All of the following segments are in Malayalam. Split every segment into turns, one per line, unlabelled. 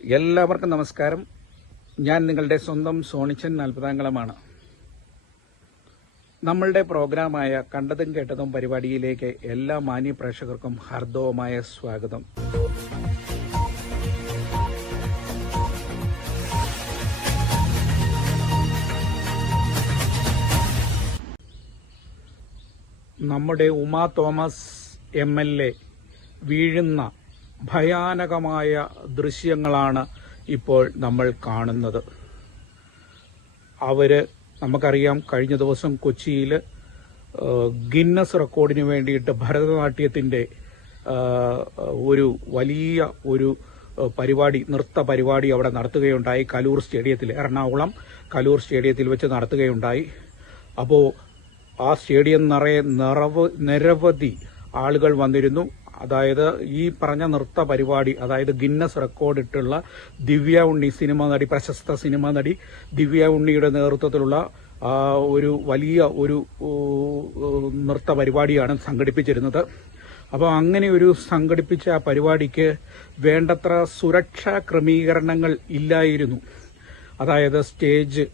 എല്ലാവർക്കും നമസ്കാരം. ഞാൻ നിങ്ങളുടെ സ്വന്തം സോണിച്ചൻ നാൽപ്പതാംഗളമാണ് നമ്മളുടെ പ്രോഗ്രാമായ കണ്ടതും കേട്ടതും പരിപാടിയിലേക്ക് എല്ലാ മാന്യ പ്രേക്ഷകർക്കും ഹർദവമായ സ്വാഗതം. നമ്മുടെ Uma Thomas M L A വീഴുന്ന ഭയാനകമായ ദൃശ്യങ്ങളാണ് ഇപ്പോൾ നമ്മൾ കാണുന്നത്. അവർ നമുക്കറിയാം കഴിഞ്ഞ ദിവസം കൊച്ചിയിൽ ഗിന്നസ് റെക്കോർഡിന് വേണ്ടിയിട്ട് ഭരതനാട്യത്തിന്റെ ഒരു വലിയ ഒരു പരിപാടി നൃത്ത പരിപാടി അവിടെ നടത്തുകയുണ്ടായി. കലൂർ സ്റ്റേഡിയത്തിൽ എറണാകുളം കലൂർ സ്റ്റേഡിയത്തിൽ വെച്ച് നടത്തുകയുണ്ടായി. അപ്പോൾ ആ സ്റ്റേഡിയം നിറയെ നിറവ് നിരവധി ആളുകൾ വന്നിരുന്നു. അതായത് ഈ പറഞ്ഞ നൃത്ത പരിപാടി അതായത് ഗിന്നസ് റെക്കോർഡ് ഇട്ടുള്ള ദിവ്യ ഉണ്ണി സിനിമ നടി പ്രശസ്ത സിനിമ നടി ദിവ്യ ഉണ്ണിയുടെ നേതൃത്വത്തിലുള്ള ഒരു വലിയ ഒരു നൃത്ത പരിപാടിയാണ് സംഘടിപ്പിച്ചിരുന്നത്. അപ്പോൾ അങ്ങനെ ഒരു സംഘടിപ്പിച്ച ആ പരിപാടിക്ക് വേണ്ടത്ര സുരക്ഷാ ക്രമീകരണങ്ങൾ ഇല്ലായിരുന്നു. അതായത് സ്റ്റേജ്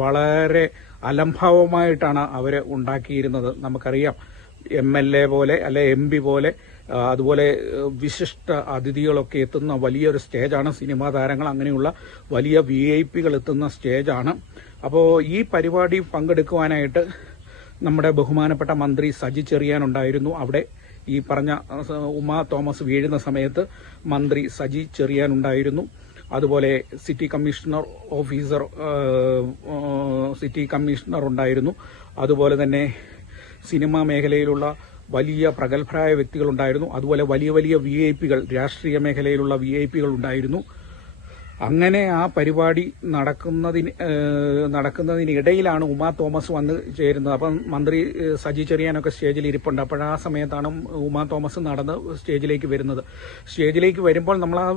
വളരെ അലംഭാവമായിട്ടാണ് അവർ ഉണ്ടാക്കിയിരുന്നത്. നമുക്കറിയാം. എം എൽ എ പോലെ അല്ലെ എം പി പോലെ അതുപോലെ വിശിഷ്ട അതിഥികളൊക്കെ എത്തുന്ന വലിയൊരു സ്റ്റേജാണ് സിനിമാ താരങ്ങൾ. അങ്ങനെയുള്ള വലിയ വി ഐ പികൾ എത്തുന്ന സ്റ്റേജാണ്. അപ്പോൾ ഈ പരിപാടി പങ്കെടുക്കുവാനായിട്ട് നമ്മുടെ ബഹുമാനപ്പെട്ട മന്ത്രി സജി ചെറിയാനുണ്ടായിരുന്നു അവിടെ ഈ പറഞ്ഞ ഉമാ തോമസ് വീഴുന്ന സമയത്ത് മന്ത്രി സജി ചെറിയാനുണ്ടായിരുന്നു അതുപോലെ city commissioner officer city commissioner ഉണ്ടായിരുന്നു. അതുപോലെ തന്നെ സിനിമാ മേഖലയിലുള്ള വലിയ പ്രഗത്ഭരായ വ്യക്തികളുണ്ടായിരുന്നു. അതുപോലെ വലിയ വലിയ വി ഐ പികൾ രാഷ്ട്രീയ മേഖലയിലുള്ള വി ഐ പികൾ ഉണ്ടായിരുന്നു. അങ്ങനെ ആ പരിപാടി നടക്കുന്നതിന് നടക്കുന്നതിനിടയിലാണ് ഉമാ തോമസ് വന്ന് ചേരുന്നത്. അപ്പം മന്ത്രി സജി ചെറിയാനൊക്കെ സ്റ്റേജിൽ ഇരിപ്പുണ്ട്. അപ്പോൾ ആ സമയത്താണ് ഉമാ തോമസ് നടന്ന് സ്റ്റേജിലേക്ക് വരുന്നത്. സ്റ്റേജിലേക്ക് വരുമ്പോൾ നമ്മൾ ആ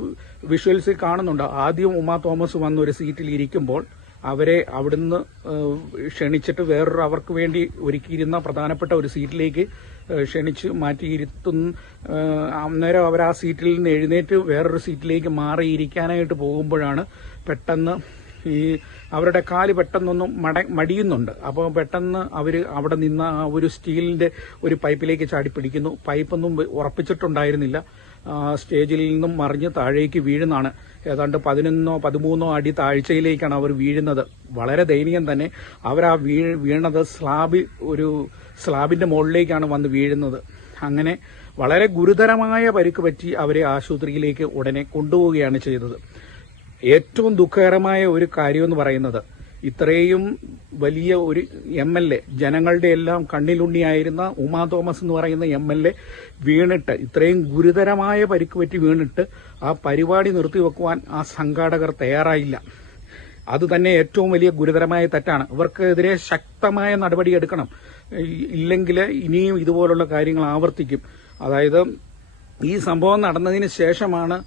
വിഷ്വൽസിൽ കാണുന്നുണ്ട്. ആദ്യം ഉമാ തോമസ് വന്ന് ഒരു സീറ്റിൽ ഇരിക്കുമ്പോൾ അവരെ അവിടുന്ന് ക്ഷണിച്ചിട്ട് വേറൊരു അവർക്ക് വേണ്ടി ഒരുക്കിയിരുന്ന പ്രധാനപ്പെട്ട ഒരു സീറ്റിലേക്ക് ക്ഷണിച്ച് മാറ്റിയിരുത്തുന്ന അന്നേരം അവർ ആ സീറ്റിൽ നിന്ന് എഴുന്നേറ്റ് വേറൊരു സീറ്റിലേക്ക് മാറിയിരിക്കാനായിട്ട് പോകുമ്പോഴാണ് പെട്ടെന്ന് ഈ അവരുടെ കാൽ പെട്ടെന്നൊന്നും മട മടിയുന്നുണ്ട്. അപ്പോൾ പെട്ടെന്ന് അവർ അവിടെ നിന്ന് ആ ഒരു സ്റ്റീലിന്റെ ഒരു പൈപ്പിലേക്ക് ചാടി പിടിക്കുന്നു പൈപ്പൊന്നും ഉറപ്പിച്ചിട്ടുണ്ടായിരുന്നില്ല. സ്റ്റേജിൽ നിന്നും മറിഞ്ഞ് താഴേക്ക് വീഴുന്നതാണ്. ഏതാണ്ട് പതിനൊന്നോ പതിമൂന്നോ അടി താഴ്ചയിലേക്കാണ് അവർ വീഴുന്നത്. വളരെ ദയനീയം തന്നെ അവർ ആ വീ വീണത് സ്ലാബ് ഒരു സ്ലാബിന്റെ മുകളിലേക്കാണ് വന്ന് വീഴുന്നത്. അങ്ങനെ വളരെ ഗുരുതരമായ പരിക്ക് പറ്റി അവരെ ആശുപത്രിയിലേക്ക് ഉടനെ കൊണ്ടുപോവുകയാണ് ചെയ്തത്. ഏറ്റവും ദുഃഖകരമായ ഒരു കാര്യമെന്ന് പറയുന്നത് ഇത്രയും വലിയ ഒരു എം എൽ എ ജനങ്ങളുടെ എല്ലാം കണ്ണിലുണ്ണിയായിരുന്ന ഉമാ തോമസ് എന്ന് പറയുന്ന എം എൽ എ വീണിട്ട് ഇത്രയും ഗുരുതരമായ പരിക്ക് പറ്റി വീണിട്ട് ആ പരിപാടി നിർത്തിവെക്കുവാൻ ആ സംഘാടകർ തയ്യാറായില്ല. അത് തന്നെ ഏറ്റവും വലിയ ഗുരുതരമായ തെറ്റാണ്. ഇവർക്കെതിരെ ശക്തമായ നടപടി എടുക്കണം. ഇല്ലെങ്കിൽ ഇനിയും ഇതുപോലുള്ള കാര്യങ്ങൾ ആവർത്തിക്കും. അതായത് ഈ സംഭവം നടന്നതിന് ശേഷമാണ്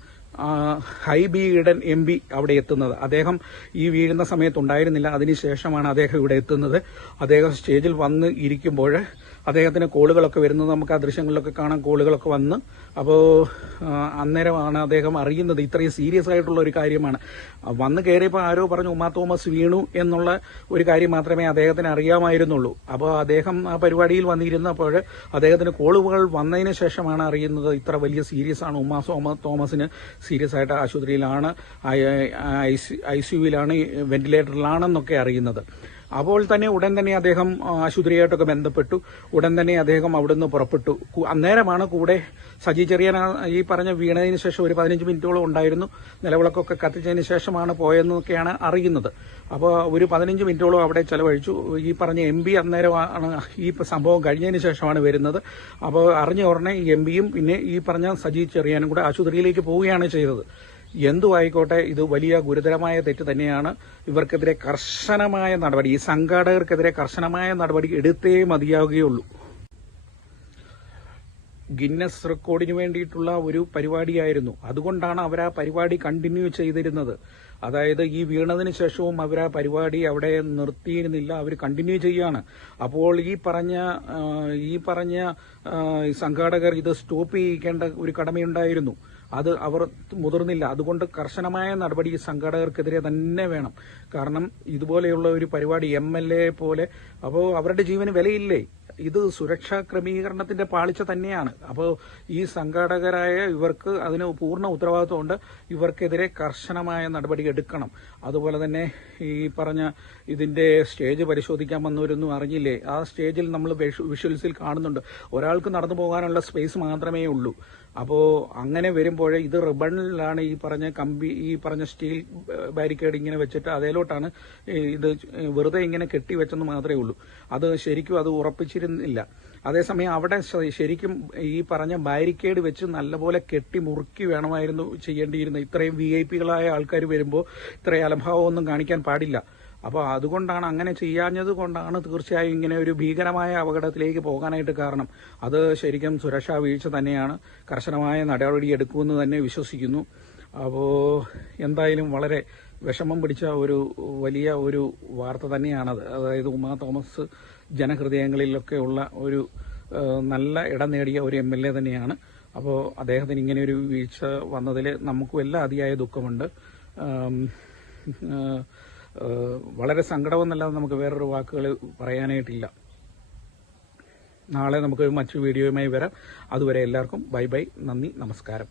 ഹൈബി ഈഡൻ എം പി അവിടെ എത്തുന്നത്. അദ്ദേഹം ഈ വീഴുന്ന സമയത്ത് ഉണ്ടായിരുന്നില്ല. അതിനുശേഷമാണ് അദ്ദേഹം ഇവിടെ എത്തുന്നത്. അദ്ദേഹം സ്റ്റേജിൽ വന്ന് ഇരിക്കുമ്പോൾ അദ്ദേഹത്തിന് കോളുകളൊക്കെ വരുന്നത് നമുക്ക് ആ ദൃശ്യങ്ങളിലൊക്കെ കാണാൻ കോളുകളൊക്കെ വന്ന്. അപ്പോൾ അന്നേരമാണ് അദ്ദേഹം അറിയുന്നത്. ഇത്രയും സീരിയസ് ആയിട്ടുള്ള ഒരു കാര്യമാണ്. വന്ന് കയറിയപ്പോൾ ആരോ പറഞ്ഞു ഉമാ തോമസ് വീണു എന്നുള്ള ഒരു കാര്യം മാത്രമേ അദ്ദേഹത്തിന് അറിയാമായിരുന്നുള്ളൂ. അപ്പോൾ അദ്ദേഹം ആ പരിപാടിയിൽ വന്നിരുന്നപ്പോൾ അദ്ദേഹത്തിന് കോളുകൾ വന്നതിന് ശേഷമാണ് അറിയുന്നത് ഇത്ര വലിയ സീരിയസ് ആണ്. ഉമ്മാ സോമ തോമസിന് സീരിയസ് ആയിട്ട് ആശുപത്രിയിലാണ് ഐ സി യുവിലാണ് വെന്റിലേറ്ററിലാണെന്നൊക്കെ അറിയുന്നത്. അപ്പോൾ തന്നെ ഉടൻ തന്നെ അദ്ദേഹം ആശുപത്രിയായിട്ടൊക്കെ ബന്ധപ്പെട്ടു. ഉടൻ തന്നെ അദ്ദേഹം അവിടെ നിന്ന് പുറപ്പെട്ടു അന്നേരമാണ് കൂടെ സജി ചെറിയ ഈ പറഞ്ഞ വീണതിന് ശേഷം ഒരു പതിനഞ്ച് മിനിറ്റോളം ഉണ്ടായിരുന്നു. നിലവിളക്കൊക്കെ കത്തിച്ചതിന് ശേഷമാണ് പോയതെന്നൊക്കെയാണ് അറിയുന്നത്. അപ്പോൾ ഒരു പതിനഞ്ച് മിനിറ്റോളം അവിടെ ചെലവഴിച്ചു. ഈ പറഞ്ഞ എം പി അന്നേരമാണ് ഈ സംഭവം കഴിഞ്ഞതിന് ശേഷമാണ് വരുന്നത്. അപ്പോൾ അറിഞ്ഞ ഉടനെ എം പിയും പിന്നെ ഈ പറഞ്ഞ സജി ചെറിയാനും കൂടെ ആശുപത്രിയിലേക്ക് പോവുകയാണ് ചെയ്തത്. എന്തുമായിക്കോട്ടെ ഇത് വലിയ ഗുരുതരമായ തെറ്റ് തന്നെയാണ്. ഇവർക്കെതിരെ കർശനമായ നടപടി ഈ സംഘാടകർക്കെതിരെ കർശനമായ നടപടി എടുത്തേ മതിയാകുകയുള്ളൂ ഗിന്നസ് റെക്കോർഡിന് വേണ്ടിയിട്ടുള്ള ഒരു പരിപാടിയായിരുന്നു. അതുകൊണ്ടാണ് അവർ ആ പരിപാടി കണ്ടിന്യൂ ചെയ്തിരുന്നത്. അതായത് ഈ വീണതിന് ശേഷവും അവർ ആ പരിപാടി അവിടെ നിർത്തിയിരുന്നില്ല അവർ കണ്ടിന്യൂ ചെയ്യാണ്. അപ്പോൾ ഈ പറഞ്ഞ ഈ പറഞ്ഞ സംഘാടകർ ഇത് സ്റ്റോപ്പ് ചെയ്യിക്കേണ്ട ഒരു കടമയുണ്ടായിരുന്നു. അത് അവർ മുതിർന്നില്ല. അതുകൊണ്ട് കർശനമായ നടപടി സംഘാടകർക്കെതിരെ തന്നെ വേണം. കാരണം ഇതുപോലെയുള്ള ഒരു പരിപാടി എം എൽ എ പോലെ അപ്പോൾ അവരുടെ ജീവന് വിലയില്ലേ? ഇത് സുരക്ഷാ ക്രമീകരണത്തിന്റെ പാളിച്ച തന്നെയാണ്. അപ്പോൾ ഈ സംഘാടകരായ ഇവർക്ക് അതിന് പൂർണ ഉത്തരവാദിത്വമുണ്ട്. ഇവർക്കെതിരെ കർശനമായ നടപടി എടുക്കണം. അതുപോലെ തന്നെ ഈ പറഞ്ഞ ഇതിന്റെ സ്റ്റേജ് പരിശോധിക്കാൻ വന്നവരൊന്നും അറിഞ്ഞില്ലേ? ആ സ്റ്റേജിൽ നമ്മൾ വിഷ്വൽസിൽ കാണുന്നുണ്ട്. ഒരാൾക്ക് നടന്നു പോകാനുള്ള സ്പേസ് മാത്രമേ ഉള്ളൂ. അപ്പോൾ അങ്ങനെ വരുമ്പോൾ ഇത് റിബണിലാണ് ഈ പറഞ്ഞ കമ്പി ഈ പറഞ്ഞ സ്റ്റീൽ ബാരിക്കേഡ് ഇങ്ങനെ വെച്ചിട്ട് അതേലോട്ടാണ് ഇത് വെറുതെ ഇങ്ങനെ കെട്ടിവെച്ചെന്ന് മാത്രമേ ഉള്ളൂ. അത് ശരിക്കും അത് ഉറപ്പിച്ചിരുന്നില്ല. അതേസമയം അവിടെ ശരിക്കും ഈ പറഞ്ഞ ബാരിക്കേഡ് വെച്ച് നല്ലപോലെ കെട്ടി മുറുക്കി വേണമായിരുന്നു ചെയ്യേണ്ടിയിരുന്നത്. ഇത്രയും വി ഐ പികളായ ആൾക്കാർ വരുമ്പോൾ ഇത്രയും അലംഭാവമൊന്നും കാണിക്കാൻ പാടില്ല. അപ്പോൾ അതുകൊണ്ടാണ് അങ്ങനെ ചെയ്യാഞ്ഞത് കൊണ്ടാണ് തീർച്ചയായും ഇങ്ങനെ ഒരു ഭീകരമായ അപകടത്തിലേക്ക് പോകാനായിട്ട് കാരണം. അത് ശരിക്കും സുരക്ഷാ വീഴ്ച തന്നെയാണ്. കർശനമായ നടപടി എടുക്കുമെന്ന് തന്നെ വിശ്വസിക്കുന്നു. അപ്പോൾ എന്തായാലും വളരെ വിഷമം പിടിച്ച ഒരു വലിയ ഒരു വാർത്ത തന്നെയാണത്. അതായത് ഉമാ തോമസ് ജനഹൃദയങ്ങളിലൊക്കെ ഉള്ള ഒരു നല്ല ഇടം നേടിയ ഒരു എം എൽ എ തന്നെയാണ്. അപ്പോൾ അദ്ദേഹത്തിന് ഇങ്ങനെ ഒരു വീഴ്ച വന്നതിൽ നമുക്കും എല്ലാം അതിയായ ദുഃഖമുണ്ട്. വളരെ സങ്കടമെന്നല്ലാതെ നമുക്ക് വേറൊരു വാക്കുകൾ പറയാനായിട്ടില്ല. നാളെ നമുക്ക് മറ്റു വീഡിയോയുമായി വരാം. അതുവരെ എല്ലാവർക്കും ബൈ ബൈ. നന്ദി. നമസ്കാരം.